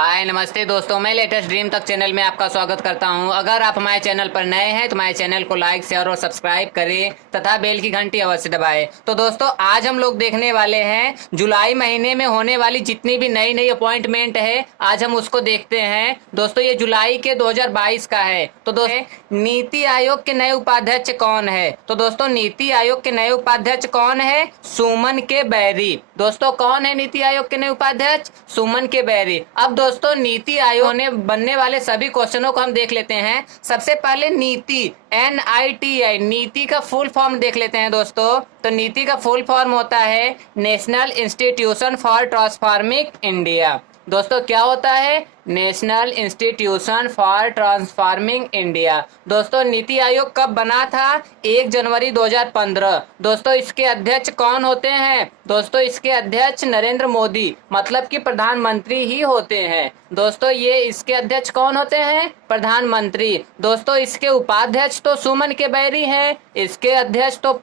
हाय नमस्ते दोस्तों, मैं लेटेस्ट ड्रीम तक चैनल में आपका स्वागत करता हूं। अगर आप हमारे चैनल पर नए हैं तो हमारे चैनल को लाइक शेयर और सब्सक्राइब करें तथा बेल की घंटी अवश्य दबाएं। तो दोस्तों आज हम लोग देखने वाले हैं जुलाई महीने में होने वाली जितनी भी नई नई अपॉइंटमेंट है, आज हम उसको देखते हैं। दोस्तों ये जुलाई के 2022 का है। तो दोस्तों नीति आयोग के नए उपाध्यक्ष कौन है? तो दोस्तों नीति आयोग के नए उपाध्यक्ष कौन है? सुमन के बैरी। दोस्तों कौन है नीति आयोग के नए उपाध्यक्ष? सुमन के बैरी। अब दोस्तों नीति आयोग ने बनने वाले सभी क्वेश्चनों को हम देख लेते हैं। सबसे पहले नीति NITI नीति का फुल फॉर्म देख लेते हैं दोस्तों। तो नीति का फुल फॉर्म होता है national institution for transforming India. दोस्तों क्या होता है? National institution for transforming India. दोस्तों नीति आयोग कब बना था? 1 जनवरी 2015। दोस्तों इसके अध्यक्ष कौन होते हैं? दोस्तों इसके अध्यक्ष नरेंद्र मोदी, मतलब कि प्रधानमंत्री ही होते हैं। दोस्तों ये इसके अध्यक्ष कौन होते हैं? प्रधानमंत्री। दोस्तों इसके उपाध्यक्ष तो सुमन के बैरी हैं, इसके अध्यक्ष तो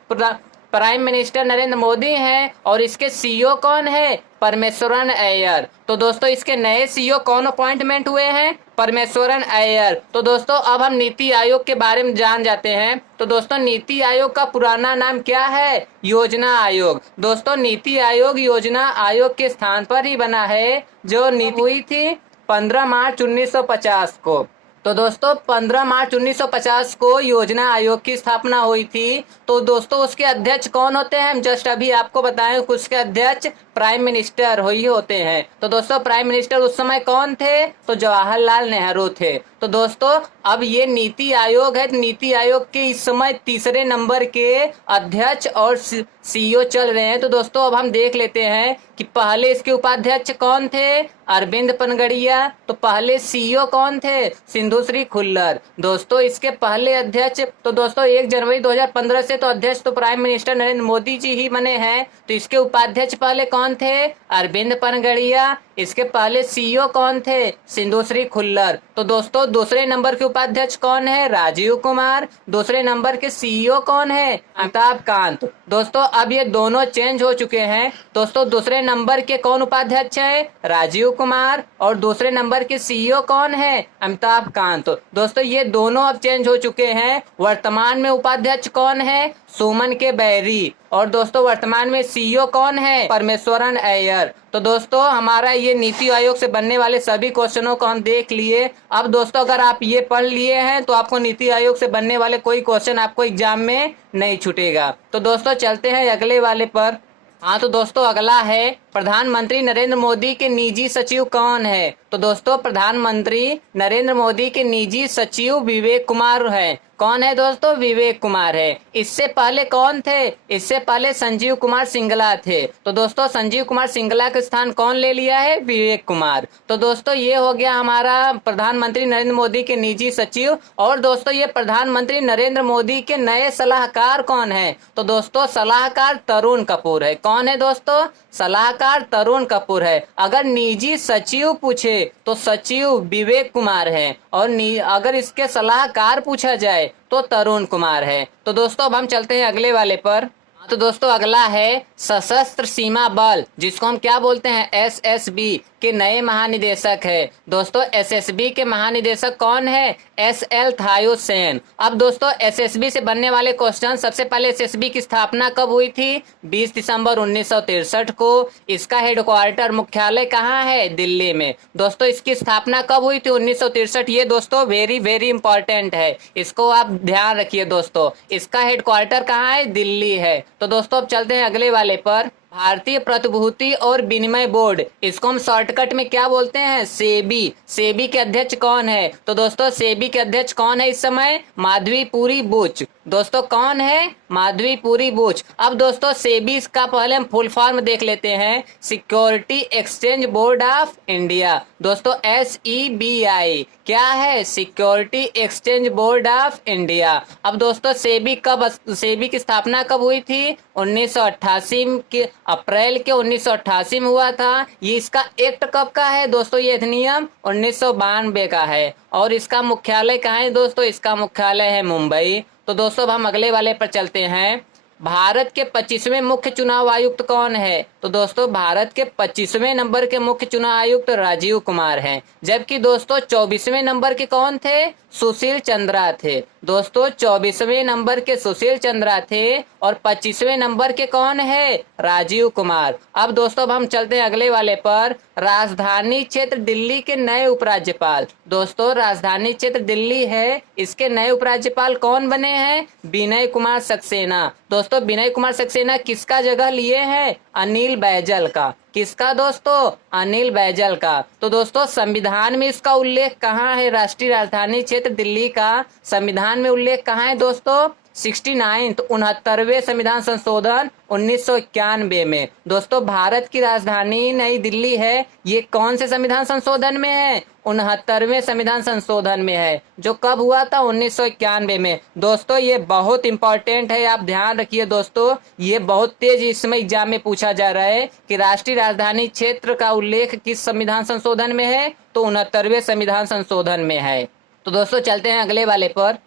प्राइम मिनिस्टर नरेंद्र मोदी हैं और इसके CEO कौन है? परमेश्वरन अय्यर। तो दोस्तों इसके नए CEO कौन अपॉइंटमेंट हुए हैं? परमेश्वरन अय्यर। तो दोस्तों अब हम नीति आयोग के बारे में जान जाते हैं। तो दोस्तों नीति आयोग का पुराना नाम क्या है? योजना आयोग। दोस्तों नीति आयोग योजना आयोग के स्थान पर ही बना है, जो नीति हुई थी 15 मार्च 1950 को। तो दोस्तों 15 मार्च 1950 को योजना आयोग की स्थापना हुई थी। तो दोस्तों उसके अध्यक्ष कौन होते हैं? हम जस्ट अभी आपको बताएं, उसके अध्यक्ष प्राइम मिनिस्टर ही होते हैं। तो दोस्तों प्राइम मिनिस्टर उस समय कौन थे? तो जवाहरलाल नेहरू थे। तो दोस्तों अब ये नीति आयोग है। नीति आयोग के इस समय तीसरे नंबर के अध्यक्ष और CEO चल रहे हैं। तो दोस्तों अब हम देख लेते हैं कि पहले इसके उपाध्यक्ष कौन थे? अरविंद पनगड़िया। तो पहले CEO कौन थे? सिंधुश्री खुल्लर। दोस्तों इसके पहले अध्यक्ष तो दोस्तों 1 जनवरी 2015 से तो अध्यक्ष तो प्राइम मिनिस्टर नरेंद्र मोदी जी ही बने हैं। तो इसके उपाध्यक्ष पहले कौन थे? अरविंद पनगड़िया। इसके पहले CEO कौन थे? सिंधुश्री खुल्लर। तो दोस्तों दूसरे नंबर के उपाध्यक्ष कौन है? राजीव कुमार। दूसरे नंबर के CEO कौन है? अमिताभ कांत। दोस्तों अब ये दोनों चेंज हो चुके हैं। दोस्तों दूसरे नंबर के कौन उपाध्यक्ष है? राजीव कुमार। और दूसरे नंबर के CEO कौन है? अमिताभ कांत। दोस्तों ये दोनों अब चेंज हो चुके हैं। वर्तमान में उपाध्यक्ष कौन है? सुमन के बैरी। और दोस्तों वर्तमान में CEO कौन है? परमेश्वरन अय्यर। तो दोस्तों हमारा ये नीति आयोग से बनने वाले सभी क्वेश्चनों को हम देख लिए। अब दोस्तों अगर आप ये पढ़ लिए हैं तो आपको नीति आयोग से बनने वाले कोई क्वेश्चन आपको एग्जाम में नहीं छूटेगा। तो दोस्तों चलते हैं अगले वाले पर। हाँ तो दोस्तों अगला है प्रधानमंत्री नरेंद्र मोदी के निजी सचिव कौन है? तो दोस्तों प्रधानमंत्री नरेंद्र मोदी के निजी सचिव विवेक कुमार है। कौन है दोस्तों? विवेक कुमार है। इससे पहले कौन थे? इससे पहले संजीव कुमार सिंगला थे। तो दोस्तों संजीव कुमार सिंगला का स्थान कौन ले लिया है? विवेक कुमार। तो दोस्तों ये हो गया हमारा प्रधानमंत्री नरेंद्र मोदी के निजी सचिव। और दोस्तों ये प्रधानमंत्री नरेंद्र मोदी के नए सलाहकार कौन है? तो दोस्तों सलाहकार तरुण कपूर है। कौन है दोस्तों? सलाहकार तरुण कपूर है। अगर निजी सचिव पूछे तो सचिव विवेक कुमार है, और अगर इसके सलाहकार पूछा जाए तो तरुण कुमार है। तो दोस्तों अब हम चलते हैं अगले वाले पर। तो दोस्तों अगला है सशस्त्र सीमा बल, जिसको हम क्या बोलते हैं? SSB के नए महानिदेशक है। दोस्तों SSB के महानिदेशक कौन है? SL थाउसेन। अब दोस्तों SSB से बनने वाले क्वेश्चन, सबसे पहले SSB की स्थापना कब हुई थी? 20 दिसंबर 1963 को। इसका हेडक्वार्टर मुख्यालय कहाँ है? दिल्ली में। दोस्तों इसकी स्थापना कब हुई थी? 1963। ये दोस्तों वेरी वेरी इंपॉर्टेंट है, इसको आप ध्यान रखिए दोस्तों। इसका हेडक्वार्टर कहाँ है? दिल्ली है। तो दोस्तों अब चलते हैं अगले वाले पर। भारतीय प्रतिभूति और विनिमय बोर्ड, इसको हम शॉर्टकट में क्या बोलते हैं? सेबी। सेबी के अध्यक्ष कौन है? तो दोस्तों सेबी के अध्यक्ष कौन है इस समय? माधवीपुरी बुच। दोस्तों कौन है? माधवीपुरी बुच। अब दोस्तों सेबी का पहले हम फुल फॉर्म देख लेते हैं। Security exchange board of India. दोस्तों SEBI क्या है? Security exchange board of India. अब दोस्तों सेबी की स्थापना कब हुई थी? 1988 के अप्रैल के 1988 में हुआ था। ये इसका एक्ट कब का है दोस्तों? ये अधिनियम 1992 का है। और इसका मुख्यालय कहाँ है दोस्तों? इसका मुख्यालय है मुंबई। तो दोस्तों अब हम अगले वाले पर चलते हैं। भारत के 25वें मुख्य चुनाव आयुक्त कौन है? तो दोस्तों भारत के 25वें नंबर के मुख्य चुनाव आयुक्त राजीव कुमार हैं। जबकि दोस्तों 24वें नंबर के कौन थे? सुशील चंद्रा थे। दोस्तों 24वें नंबर के सुशील चंद्रा थे और 25वें नंबर के कौन है? राजीव कुमार। अब दोस्तों अब हम चलते हैं अगले वाले पर। राजधानी क्षेत्र दिल्ली के नए उपराज्यपाल। दोस्तों राजधानी क्षेत्र दिल्ली है, इसके नए उपराज्यपाल कौन बने हैं? विनय कुमार सक्सेना। दोस्तों विनय कुमार सक्सेना किसका जगह लिए हैं? अनिल बैजल का। किसका दोस्तों? अनिल बैजल का। तो दोस्तों संविधान में इसका उल्लेख कहाँ है? राष्ट्रीय राजधानी क्षेत्र दिल्ली का संविधान में उल्लेख कहाँ है दोस्तों? 69वें संविधान संशोधन 1991 में। दोस्तों भारत की राजधानी नई दिल्ली है, ये कौन से संविधान संशोधन में है? 69वें संविधान संशोधन में है, जो कब हुआ था? 1991 में। दोस्तों ये बहुत इंपॉर्टेंट है, आप ध्यान रखिए दोस्तों, ये बहुत तेज इसमें एग्जाम में पूछा जा रहा है कि राष्ट्रीय राजधानी क्षेत्र का उल्लेख किस संविधान संशोधन में है? तो 69वें संविधान संशोधन में है। तो दोस्तों चलते हैं अगले वाले पर।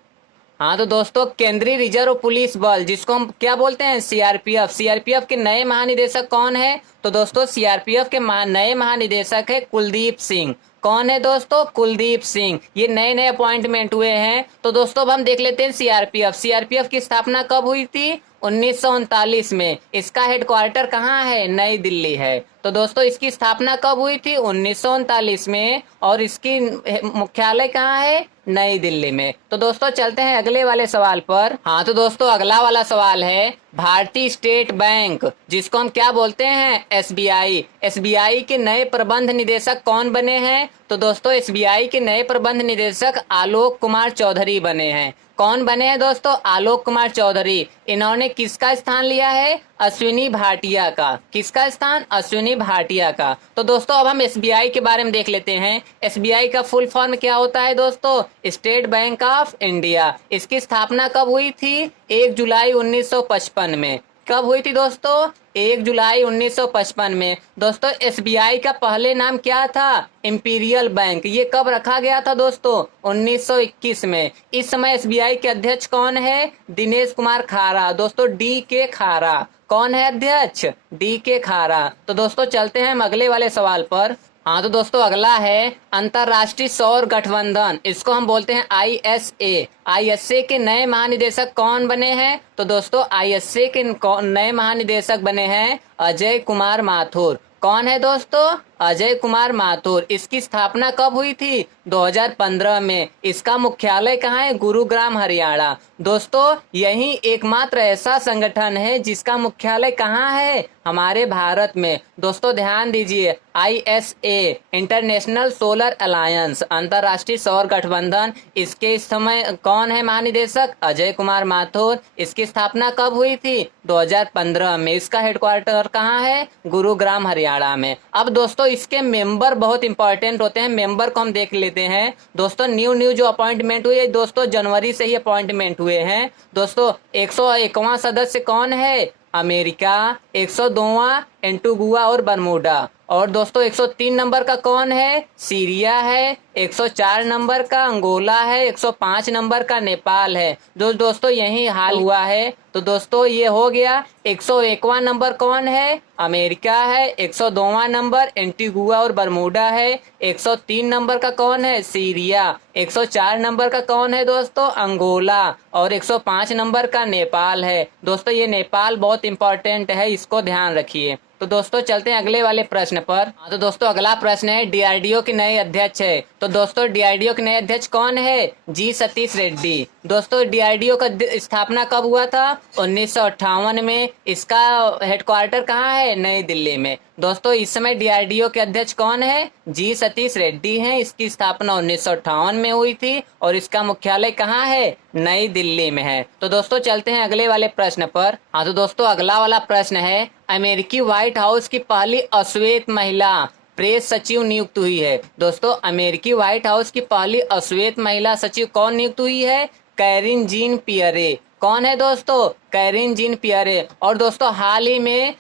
हाँ तो दोस्तों केंद्रीय रिजर्व पुलिस बल, जिसको हम क्या बोलते हैं? सीआरपीएफ। सीआरपीएफ के नए महानिदेशक कौन है? तो दोस्तों सीआरपीएफ के नए महानिदेशक है कुलदीप सिंह। कौन है दोस्तों? कुलदीप सिंह। ये नए नए अपॉइंटमेंट हुए हैं। तो दोस्तों अब हम देख लेते हैं सीआरपीएफ। सीआरपीएफ की स्थापना कब हुई थी? 1939 में। इसका हेडक्वार्टर कहाँ है? नई दिल्ली है। तो दोस्तों इसकी स्थापना कब हुई थी? 1939 में। और इसकी मुख्यालय कहाँ है? नई दिल्ली में। तो दोस्तों चलते हैं अगले वाले सवाल पर। हाँ तो दोस्तों अगला वाला सवाल है भारतीय स्टेट बैंक, जिसको हम क्या बोलते हैं? एसबीआई। एसबीआई के नए प्रबंध निदेशक कौन बने हैं? तो दोस्तों एसबीआई के नए प्रबंध निदेशक आलोक कुमार चौधरी बने हैं। कौन बने हैं दोस्तों? आलोक कुमार चौधरी। इन्होंने किसका स्थान लिया है? अश्विनी भाटिया का। किसका स्थान? अश्विनी भाटिया का। तो दोस्तों अब हम एसबीआई के बारे में देख लेते हैं। एसबीआई का फुल फॉर्म क्या होता है दोस्तों? State bank of India. इसकी स्थापना कब हुई थी? 1 जुलाई 1955 में। कब हुई थी दोस्तों? 1 जुलाई 1955 में। दोस्तों एसबीआई का पहले नाम क्या था? Imperial bank. ये कब रखा गया था दोस्तों? 1921 में। इस समय एसबीआई के अध्यक्ष कौन है? दिनेश कुमार खारा। दोस्तों डी के खारा। कौन है अध्यक्ष? डी के खारा। तो दोस्तों चलते हैं हम अगले वाले सवाल पर। हाँ तो दोस्तों अगला है अंतरराष्ट्रीय सौर गठबंधन, इसको हम बोलते हैं आईएसए। आईएसए के नए महानिदेशक कौन बने हैं? तो दोस्तों आईएसए के नए महानिदेशक बने हैं अजय कुमार माथुर। कौन है दोस्तों? अजय कुमार माथुर। इसकी स्थापना कब हुई थी? 2015 में। इसका मुख्यालय कहाँ है? गुरुग्राम हरियाणा। दोस्तों यही एकमात्र ऐसा संगठन है जिसका मुख्यालय कहाँ है? हमारे भारत में। दोस्तों ध्यान दीजिए, आईएसए इंटरनेशनल सोलर अलायंस, अंतरराष्ट्रीय सौर गठबंधन, इसके इस समय कौन है महानिदेशक? अजय कुमार माथुर। इसकी स्थापना कब हुई थी? 2015 में। इसका हेडक्वार्टर कहाँ है? गुरुग्राम हरियाणा में। अब दोस्तों इसके मेंबर बहुत इंपॉर्टेंट होते हैं, मेंबर को हम देख लेते हैं। दोस्तों न्यू जो अपॉइंटमेंट हुई है दोस्तों जनवरी से ही अपॉइंटमेंट हुए हैं। दोस्तों 101वां सदस्य कौन है? अमेरिका। 102वां एंटीगुआ और बरमूडा। और दोस्तों 103 नंबर का कौन है? सीरिया है। 104 नंबर का अंगोला है। 105 नंबर का नेपाल है। दोस्तों यही हाल हुआ है। तो दोस्तों ये हो गया। 101वां नंबर कौन है? अमेरिका है। 102वां नंबर एंटीगुआ और बरमूडा है। 103 नंबर का कौन है? सीरिया। 104 नंबर का कौन है दोस्तों? अंगोला। और 105 नंबर का नेपाल है। दोस्तों ये नेपाल बहुत इंपॉर्टेंट है, इसको ध्यान रखिए। तो दोस्तों चलते हैं अगले वाले प्रश्न पर। तो दोस्तों अगला प्रश्न है डीआरडीओ के नए अध्यक्ष है। तो दोस्तों डीआरडीओ के नए अध्यक्ष कौन है? जी सतीश रेड्डी। दोस्तों डीआरडीओ का स्थापना कब हुआ था? 1958 में। इसका हेडक्वार्टर कहाँ है? नई दिल्ली में। दोस्तों इस समय डीआरडीओ के अध्यक्ष कौन है? जी सतीश रेड्डी हैं। इसकी स्थापना 1958 में हुई थी और इसका मुख्यालय कहाँ है? नई दिल्ली में है। तो दोस्तों चलते हैं अगले वाले प्रश्न पर। हाँ तो दोस्तों अगला वाला प्रश्न है अमेरिकी व्हाइट हाउस की पहली अश्वेत महिला प्रेस सचिव नियुक्त हुई है। दोस्तों अमेरिकी व्हाइट हाउस की पहली अश्वेत महिला सचिव कौन नियुक्त हुई है? Karine Jean Pierre. कौन है दोस्तों? Karine Jean Pierre. और दोस्तों हाल ही में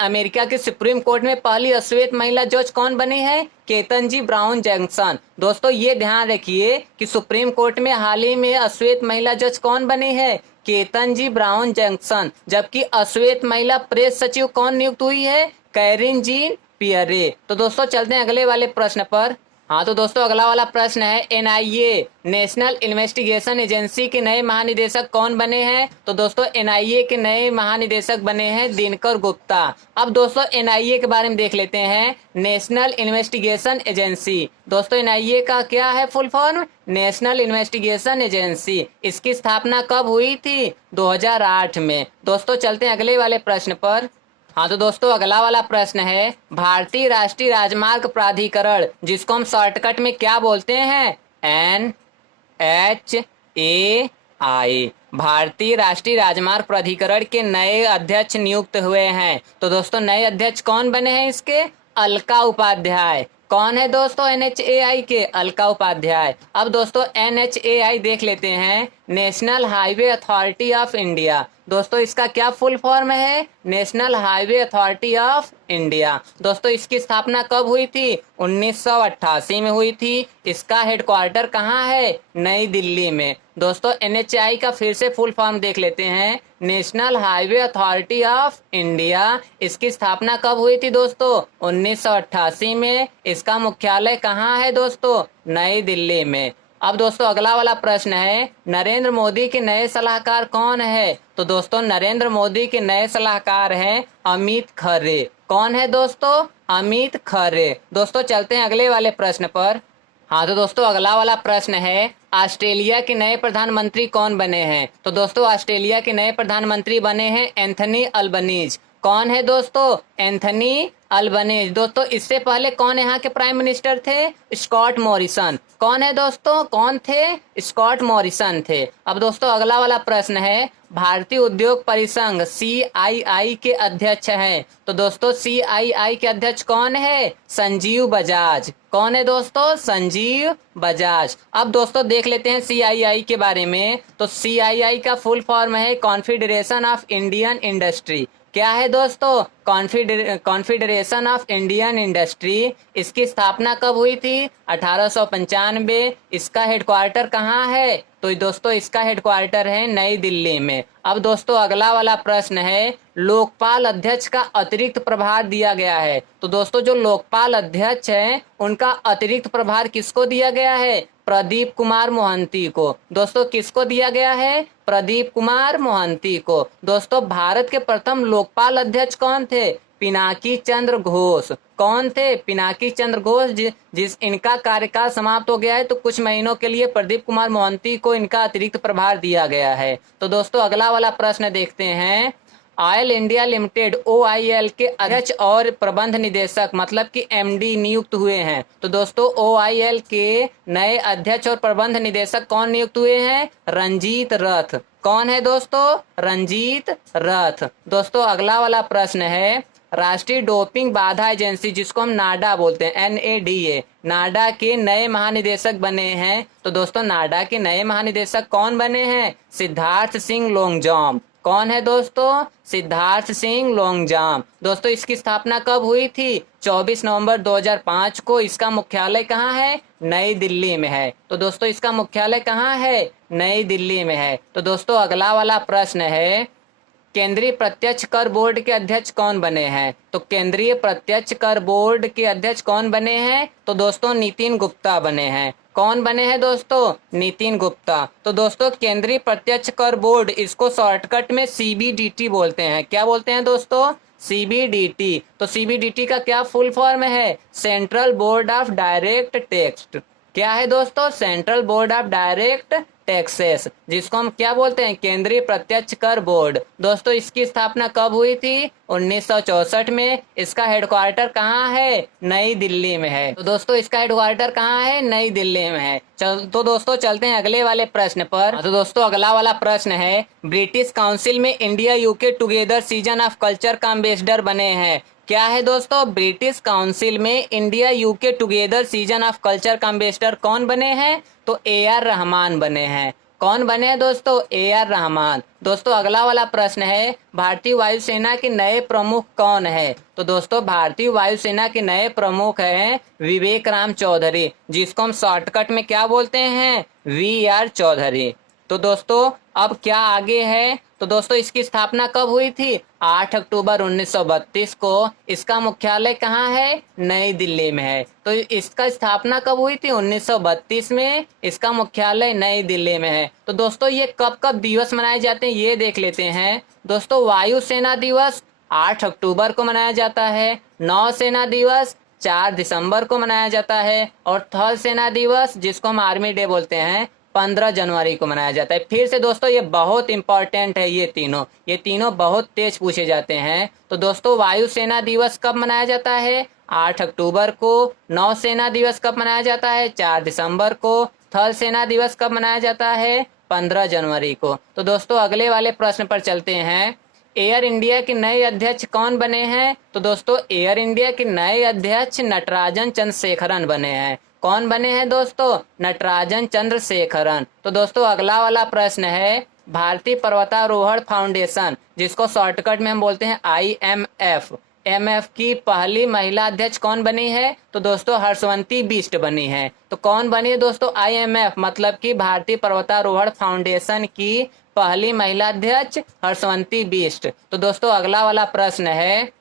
अमेरिका के सुप्रीम कोर्ट में पहली अश्वेत महिला जज कौन बनी है? Ketanji brown Jackson. दोस्तों ये ध्यान रखिए कि सुप्रीम कोर्ट में हाल ही में अश्वेत महिला जज कौन बनी है? Ketan brown Jackson. जबकि अश्वेत महिला प्रेस सचिव कौन नियुक्त हुई है? Karine Jean Pierre. तो दोस्तों चलते हैं अगले वाले प्रश्न पर। हाँ तो दोस्तों अगला वाला प्रश्न है, एनआईए नेशनल इन्वेस्टिगेशन एजेंसी के नए महानिदेशक कौन बने हैं? तो दोस्तों एनआईए के नए महानिदेशक बने हैं दिनकर गुप्ता। अब दोस्तों एनआईए के बारे में देख लेते हैं, नेशनल इन्वेस्टिगेशन एजेंसी। दोस्तों एनआईए का क्या है full form? National investigation agency. इसकी स्थापना कब हुई थी? 2008 में। दोस्तों चलते हैं अगले वाले प्रश्न पर। हाँ तो दोस्तों अगला वाला प्रश्न है, भारतीय राष्ट्रीय राजमार्ग प्राधिकरण, जिसको हम शॉर्टकट में क्या बोलते हैं? NHAI। भारतीय राष्ट्रीय राजमार्ग प्राधिकरण के नए अध्यक्ष नियुक्त हुए हैं। तो दोस्तों नए अध्यक्ष कौन बने हैं इसके? अलका उपाध्याय। कौन है दोस्तों NHAI के? अलका उपाध्याय। अब दोस्तों NHAI देख लेते हैं, national highway authority of India. दोस्तों इसका क्या फुल फॉर्म है? National highway authority of India. दोस्तों इसकी स्थापना कब हुई थी? 1988 में हुई थी। इसका हेडक्वार्टर कहाँ है? नई दिल्ली में। दोस्तों NHAI का फिर से फुल फॉर्म देख लेते हैं, national highway authority of India. इसकी स्थापना कब हुई थी दोस्तों? 1988 में। इसका मुख्यालय कहाँ है दोस्तों? नई दिल्ली में। अब दोस्तों अगला वाला प्रश्न है, नरेंद्र मोदी के नए सलाहकार कौन है? तो दोस्तों नरेंद्र मोदी के नए सलाहकार हैं अमित खरे। कौन है दोस्तों? अमित खरे। दोस्तों चलते हैं अगले वाले प्रश्न पर। हाँ तो दोस्तों अगला वाला प्रश्न है, ऑस्ट्रेलिया के नए प्रधानमंत्री कौन बने हैं? तो दोस्तों ऑस्ट्रेलिया के नए प्रधानमंत्री बने हैं एंथनी अल्बनीज। कौन है दोस्तों? Anthony Albanese. दोस्तों इससे पहले कौन यहाँ के प्राइम मिनिस्टर थे? Scott Morrison. कौन है दोस्तों? कौन थे? स्कॉट मॉरिसन थे। अब दोस्तों अगला वाला प्रश्न है, भारतीय उद्योग परिसंघ CII के अध्यक्ष हैं। तो दोस्तों CII के अध्यक्ष कौन है? संजीव बजाज। कौन है दोस्तों? संजीव बजाज। अब दोस्तों देख लेते हैं CII के बारे में। तो CII का फुल फॉर्म है कॉन्फेडरेशन ऑफ इंडियन इंडस्ट्री। क्या है दोस्तों? Confederation of Indian industry. इसकी स्थापना कब हुई थी? 1895। इसका हेडक्वार्टर कहाँ है? तो दोस्तों इसका हेडक्वार्टर है नई दिल्ली में। अब दोस्तों अगला वाला प्रश्न है, लोकपाल अध्यक्ष का अतिरिक्त प्रभार दिया गया है। तो दोस्तों जो लोकपाल अध्यक्ष हैं उनका अतिरिक्त प्रभार किसको दिया गया है? प्रदीप कुमार मोहंती को। दोस्तों किसको दिया गया है? प्रदीप कुमार मोहंती को। दोस्तों भारत के प्रथम लोकपाल अध्यक्ष कौन थे? पिनाकी चंद्र घोष। कौन थे? पिनाकी चंद्र घोष। जिस इनका कार्यकाल समाप्त हो गया है तो कुछ महीनों के लिए प्रदीप कुमार मोहंती को इनका अतिरिक्त प्रभार दिया गया है। तो दोस्तों अगला वाला प्रश्न देखते हैं, ऑयल इंडिया लिमिटेड OIL के अध्यक्ष और प्रबंध निदेशक मतलब कि MD नियुक्त हुए हैं। तो दोस्तों OIL के नए अध्यक्ष और प्रबंध निदेशक कौन नियुक्त हुए हैं? रंजीत रथ। कौन है दोस्तों? रंजीत रथ। दोस्तों अगला वाला प्रश्न है, राष्ट्रीय डोपिंग बाधा एजेंसी जिसको हम नाडा बोलते हैं NADA, नाडा के नए महानिदेशक बने हैं। तो दोस्तों नाडा के नए महानिदेशक कौन बने हैं? सिद्धार्थ सिंह लोंगजाम। कौन है दोस्तों? सिद्धार्थ सिंह लोंगजाम। दोस्तों इसकी स्थापना कब हुई थी? 24 नवंबर 2005 को। इसका मुख्यालय कहाँ है? नई दिल्ली में है। तो दोस्तों इसका मुख्यालय कहाँ है? नई दिल्ली में है। तो दोस्तों अगला वाला प्रश्न है, केंद्रीय प्रत्यक्ष कर बोर्ड के अध्यक्ष कौन बने हैं? तो केंद्रीय प्रत्यक्ष कर बोर्ड के अध्यक्ष कौन बने हैं? तो दोस्तों नितिन गुप्ता बने हैं। कौन बने हैं दोस्तों? नितिन गुप्ता। तो दोस्तों केंद्रीय प्रत्यक्ष कर बोर्ड, इसको शॉर्टकट में CBDT बोलते हैं। क्या बोलते हैं दोस्तों? CBDT। तो CBDT का क्या फुल फॉर्म है? Central board of direct tax. क्या है दोस्तों? Central board of direct taxes, जिसको हम क्या बोलते हैं? केंद्रीय प्रत्यक्ष कर बोर्ड। दोस्तों इसकी स्थापना कब हुई थी? 1964 में। इसका हेडक्वार्टर कहाँ है? नई दिल्ली में है। तो दोस्तों इसका हेडक्वार्टर कहाँ है? नई दिल्ली में है। तो दोस्तों चलते हैं अगले वाले प्रश्न पर। तो दोस्तों अगला वाला प्रश्न है, ब्रिटिश काउंसिल में India UK together season of culture का एम्बेसडर बने हैं। क्या है दोस्तों? ब्रिटिश काउंसिल में India UK together season of culture का एम्बेसडर कौन बने हैं? तो AR रहमान बने हैं। कौन बने हैं दोस्तों? AR रहमान। दोस्तों अगला वाला प्रश्न है, भारतीय वायुसेना के नए प्रमुख कौन है? तो दोस्तों भारतीय वायुसेना के नए प्रमुख हैं विवेक राम चौधरी, जिसको हम शॉर्टकट में क्या बोलते हैं? VR चौधरी। तो दोस्तों अब क्या आगे है, तो दोस्तों इसकी स्थापना कब हुई थी? 8 अक्टूबर 1932 को। इसका मुख्यालय कहाँ है? नई दिल्ली में है। तो इसका स्थापना कब हुई थी? 1932 में। इसका मुख्यालय नई दिल्ली में है। तो दोस्तों ये कब कब दिवस मनाए जाते हैं ये देख लेते हैं। दोस्तों वायुसेना दिवस 8 अक्टूबर को मनाया जाता है। नौसेना दिवस 4 दिसंबर को मनाया जाता है। और थल सेना दिवस जिसको हम आर्मी डे बोलते हैं 15 जनवरी को मनाया जाता है। फिर से दोस्तों ये बहुत इंपॉर्टेंट है, ये तीनों बहुत तेज पूछे जाते हैं। तो दोस्तों वायुसेना दिवस कब मनाया जाता है? 8 अक्टूबर को। नौसेना दिवस कब मनाया जाता है? 4 दिसंबर को। थल सेना दिवस कब मनाया जाता है? 15 जनवरी को। तो दोस्तों अगले वाले प्रश्न पर चलते हैं। एयर इंडिया के नए अध्यक्ष कौन बने हैं? तो दोस्तों एयर इंडिया के नए अध्यक्ष नटराजन चंद्रशेखरन बने हैं। कौन बने हैं दोस्तों? नटराजन चंद्रशेखरन। तो दोस्तों अगला वाला प्रश्न है, भारतीय पर्वतारोहण फाउंडेशन जिसको शॉर्टकट में हम बोलते हैं IMF की पहली महिला अध्यक्ष कौन बनी है? तो दोस्तों हर्षवंती बिष्ट बनी है। तो कौन बनी है दोस्तों? IMF मतलब कि भारतीय पर्वतारोहण फाउंडेशन की पहली महिला अध्यक्ष हर्षवंती बिष्ट। तो दोस्तों अगला वाला प्रश्न है,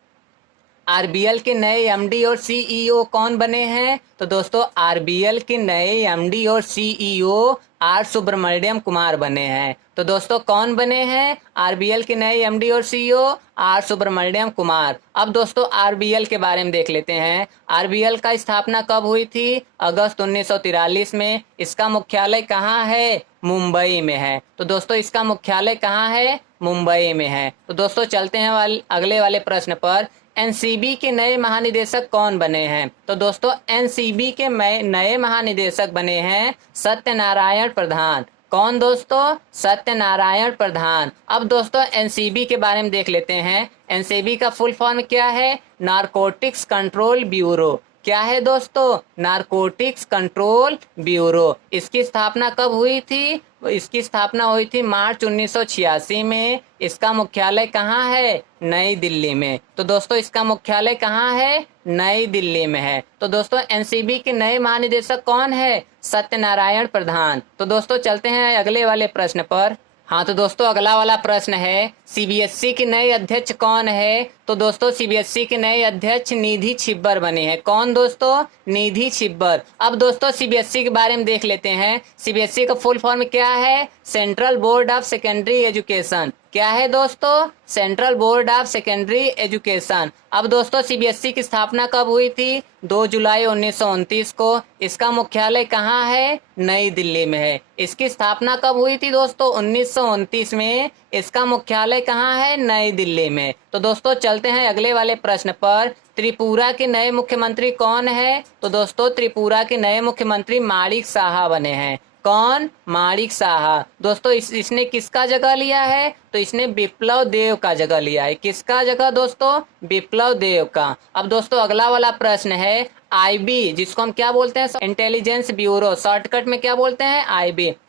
RBL के नए MD और CEO कौन बने हैं? तो दोस्तों RBL के नए MD और CEO R सुब्रमण्यम कुमार बने हैं। तो दोस्तों कौन बने हैं RBL के नए MD और CEO? R सुब्रमण्यम कुमार। अब दोस्तों RBL के बारे में देख लेते हैं। RBL का स्थापना कब हुई थी? अगस्त 1943 में। इसका मुख्यालय कहाँ है? मुंबई में है। तो दोस्तों इसका मुख्यालय कहाँ है? मुंबई में है। तो दोस्तों चलते हैं अगले वाले प्रश्न पर। NCB के नए महानिदेशक कौन बने हैं? तो दोस्तों NCB के नए महानिदेशक बने हैं सत्यनारायण प्रधान। कौन दोस्तों? सत्यनारायण प्रधान। अब दोस्तों NCB के बारे में देख लेते हैं। NCB का फुल फॉर्म क्या है? Narcotics control bureau. क्या है दोस्तों? Narcotics control bureau. इसकी स्थापना कब हुई थी? इसकी स्थापना हुई थी मार्च 1986 में। इसका मुख्यालय कहाँ है? नई दिल्ली में। तो दोस्तों इसका मुख्यालय कहाँ है? नई दिल्ली में है। तो दोस्तों NCB के नए महानिदेशक कौन है? सत्यनारायण प्रधान। तो दोस्तों चलते हैं अगले वाले प्रश्न पर। हाँ तो दोस्तों अगला वाला प्रश्न है, CBSE के नए अध्यक्ष कौन है? तो दोस्तों CBSE के नए अध्यक्ष निधि छिब्बर बने हैं। कौन दोस्तों? निधि छिब्बर। अब दोस्तों CBSE के बारे में देख लेते हैं। CBSE का फुल फॉर्म क्या है? Central board of secondary education. क्या है दोस्तों? Central board of secondary education. अब दोस्तों CBSE की स्थापना कब हुई थी? 2 जुलाई 1929 को। इसका मुख्यालय कहाँ है? नई दिल्ली में है। इसकी स्थापना कब हुई थी दोस्तों? 1929 में। इसका मुख्यालय कहाँ है? नई दिल्ली में। तो दोस्तों चलते हैं अगले वाले प्रश्न पर। त्रिपुरा के नए मुख्यमंत्री कौन है? तो दोस्तों त्रिपुरा के नए मुख्यमंत्री माणिक साहा बने हैं। कौन? माणिक साहा। दोस्तों इसने किसका जगह लिया है? तो इसने विप्लव देव का जगह लिया है। किसका जगह दोस्तों? विप्लव देव का। अब दोस्तों अगला वाला प्रश्न है, IB जिसको हम क्या बोलते हैं? Intelligence bureau. शॉर्टकट में क्या बोलते हैं?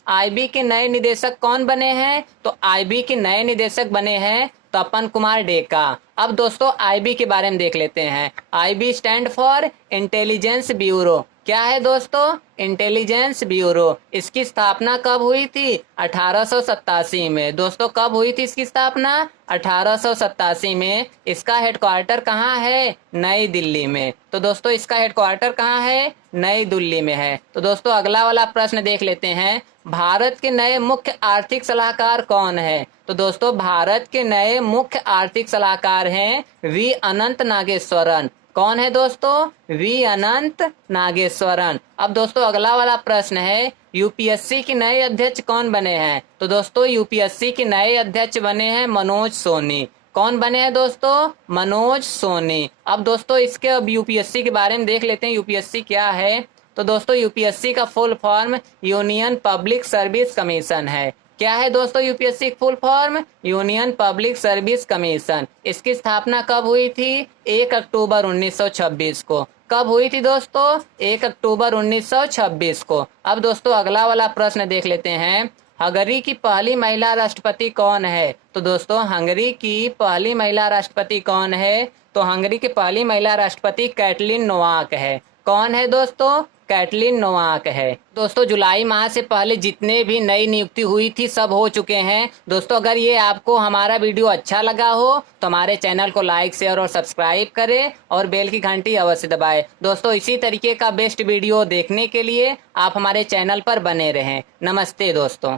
IB के नए निदेशक कौन बने हैं? तो IB के नए निदेशक बने हैं तपन कुमार डेका। अब दोस्तों IB के बारे में देख लेते हैं। IB stand for intelligence bureau. क्या है दोस्तों? Intelligence bureau. इसकी स्थापना कब हुई थी? 1887 में। दोस्तों कब हुई थी इसकी स्थापना? 1887 में। इसका हेडक्वार्टर कहाँ है? नई दिल्ली में। तो दोस्तों इसका हेडक्वार्टर कहाँ है? नई दिल्ली में है। तो दोस्तों अगला वाला प्रश्न देख लेते हैं। भारत के नए मुख्य आर्थिक सलाहकार कौन है? तो दोस्तों भारत के नए मुख्य आर्थिक सलाहकार हैं V अनंत नागेश्वरन। कौन है दोस्तों? V अनंत नागेश्वरन। अब दोस्तों अगला वाला प्रश्न है, UPSC के नए अध्यक्ष कौन बने हैं? तो दोस्तों UPSC के नए अध्यक्ष बने हैं मनोज सोनी। कौन बने हैं दोस्तों? मनोज सोनी। अब दोस्तों इसके अब UPSC के बारे में देख लेते हैं। UPSC क्या है? तो दोस्तों UPSC का full form union public service commission है। क्या है दोस्तों UPSC full form? Union public service commission. इसकी स्थापना कब हुई थी? 1 अक्टूबर 1926 को। कब हुई थी दोस्तों? 1 अक्टूबर 1926 को। अब दोस्तों अगला वाला प्रश्न देख लेते हैं। हंगरी की पहली महिला राष्ट्रपति कौन है? तो दोस्तों हंगरी की पहली महिला राष्ट्रपति कौन है? तो हंगरी की पहली महिला राष्ट्रपति कैटलिन नोवाक है। कौन है दोस्तों? कैटलिन नोवाक है। दोस्तों जुलाई माह से पहले जितने भी नई नियुक्ति हुई थी सब हो चुके हैं। दोस्तों अगर ये आपको हमारा वीडियो अच्छा लगा हो तो हमारे चैनल को लाइक शेयर और सब्सक्राइब करें और बेल की घंटी अवश्य दबाएं। दोस्तों इसी तरीके का बेस्ट वीडियो देखने के लिए आप हमारे चैनल पर बने रहें। नमस्ते दोस्तों।